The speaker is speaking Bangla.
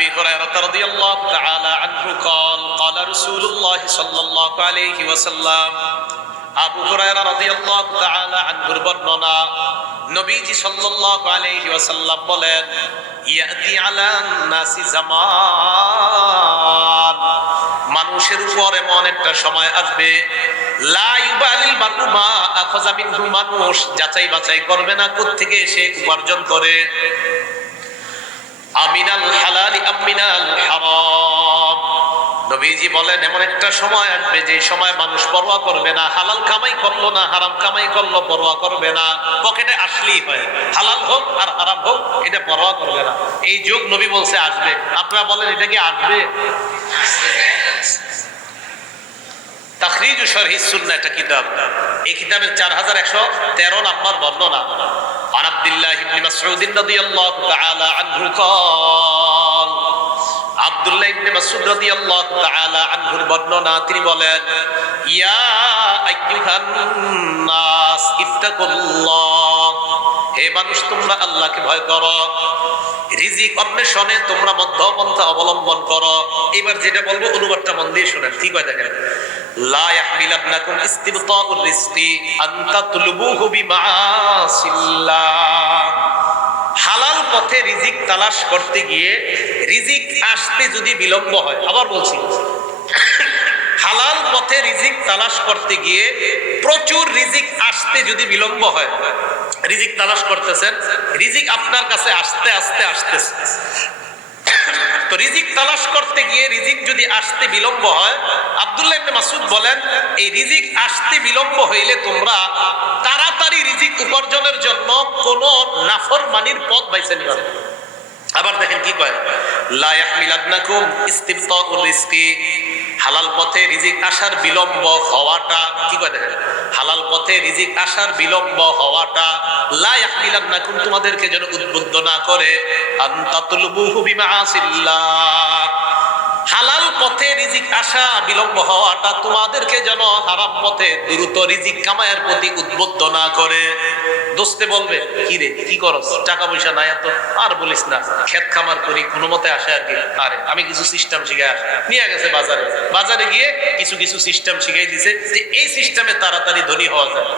أبي هريرة رضي الله تعالى عنه قال قال رسول الله صلى الله عليه وسلم আবু হুরায়রা রাদিয়াল্লাহু তাআলা আনহুর বর্ণনা নবীজি সাল্লাল্লাহু আলাইহি ওয়াসাল্লাম বলেন ইয়াতি আলান নাসি জামান মানুষের উপর এমন একটা সময় আসবে লা ইউবালিল মারউ মা আখাযা মিনহু মানুষ যাচাই বাছাই করবে না কোথা থেকে সে উপার্জন করে আমিনাল হালালি আমিনাল হারাম নবীজি বলেন এমন একটা সময় আসবে যে সময় মানুষ পরোয়া করবে না হালাল কামাই করলো না হারাম কামাই করলো পরোয়া করবে না পকেটে আসলেই হয় হালাল হোক আর হারাম হোক এটা পরোয়া করবে না এই যুগ নবী বলছে আসবে আপনারা বলেন এটা কি আসবে তাখরিজু শরহিস সুন্নাহ এটা কিতাব এই কিতাবের 4113 নম্বর বর্ণনা عن عبد الله بن مسعود رضي الله تعالى عنه قال عبد الله بن مسعود رضي الله تعالى عنه বর্ণনা তিনি বলেন ইয়া আইয়ুহান নাস ইত্তাকুল্লাহ হে মানুষ তোমরা আল্লাহকে ভয় করো রিজিক অন্বেষণে তোমরা মধ্যপন্থা অবলম্বন করো এবার যেটা বলবো অনুবাদটা মন দিয়ে শুনেন ঠিক হয় দেখেন লা ইয়াহমিলান্নাকুম ইস্তিবতাউর রিজকি আন তাতলুবুহু বিমাআসিল্লাহ হালাল পথে রিজিক তালাশ করতে গিয়ে রিজিক আসতে যদি বিলম্ব হয় আবার বলছি হালাল পথে রিজিক তালাশ করতে গিয়ে প্রচুর রিজিক আসতে যদি বিলম্ব হয় রিজিক তালাশ করতেছেন রিজিক আপনার কাছে আস্তে আস্তে আসতেছে তো রিজিক তালাশ করতে গিয়ে রিজিক যদি আসতে বিলম্ব হয় আব্দুল্লাহ ইবনে মাসউদ বলেন এই রিজিক আসতে বিলম্ব হইলে তোমরা তাড়াতাড়ি রিজিক উপার্জনের জন্য কোন নাফরমানির পথ বেছে নিও আবার দেখেন কি কয় লা ইয়াহমিলান্নাকুম ইস্তিবতাউর রিজকি হালাল পথে রিজিক আসার বিলম্ব হওয়াটা কি কয় দেখেন হালাল পথে রিজিক আসার বিলম্ব হওয়াটা লা ইয়াহমিলান্নাকুম তোমাদেরকে যেন উদ্বুদ্ধ না করে আন তাতলুবুহু বিমাআসিল্লাহ হালাল পথে রিজিক আসা বিলম্ব হওয়াটা তোমাদেরকে যেন হারাম পথে দ্রুত রিজিক কামায়ের প্রতি উদ্বুদ্ধ না করে দোস্তে বলবে কি রে কি করস টাকা পয়সা নাই এত আর বলিস না ক্ষেত খামার করি কোনো মতে আসে আর কি আরে আমি কিছু সিস্টেম শিখাই নিয়ে গেছে বাজারে গিয়ে কিছু সিস্টেম শিখাই দিছে যে এই সিস্টেমে তাড়াতাড়ি ধনী হওয়া যায়